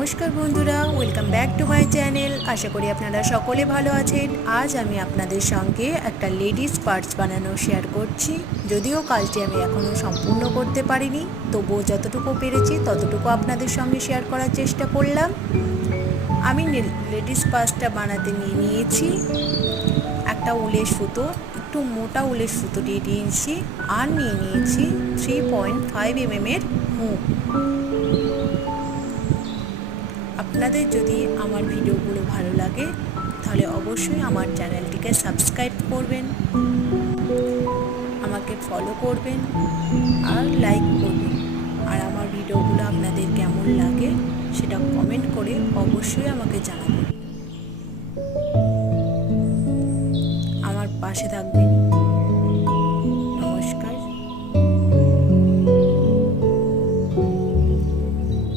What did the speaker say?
নমস্কার বন্ধুরা, welcome back to my channel. আশা করি আপনারা সকলে ভালো আছেন। আজ আমি আপনাদের সঙ্গে একটা লেডিস পার্স বানানো শেয়ার করছি। যদিও কাজটি আমি এখনও সম্পূর্ণ করতে পারিনি, তবুও যতটুকু পেরেছি ততটুকু আপনাদের সঙ্গে শেয়ার করার চেষ্টা করলাম। আমি লেডিস পার্সটা বানাতে নিয়েছি একটা উলের সুতো, একটু মোটা উলের সুতো দিয়ে নিয়েছি, আর নিয়েছি 3.5 mm এর হুক। আপনাদের যদি আমার ভিডিওগুলো ভালো লাগে তাহলে অবশ্যই আমার চ্যানেলটিকে সাবস্ক্রাইব করবেন, আমাকে ফলো করবেন আর লাইক করবেন। আর আমার ভিডিওগুলো আপনাদের কেমন লাগে সেটা কমেন্ট করে অবশ্যই আমাকে জানাবেন। আমার পাশে থাকবেন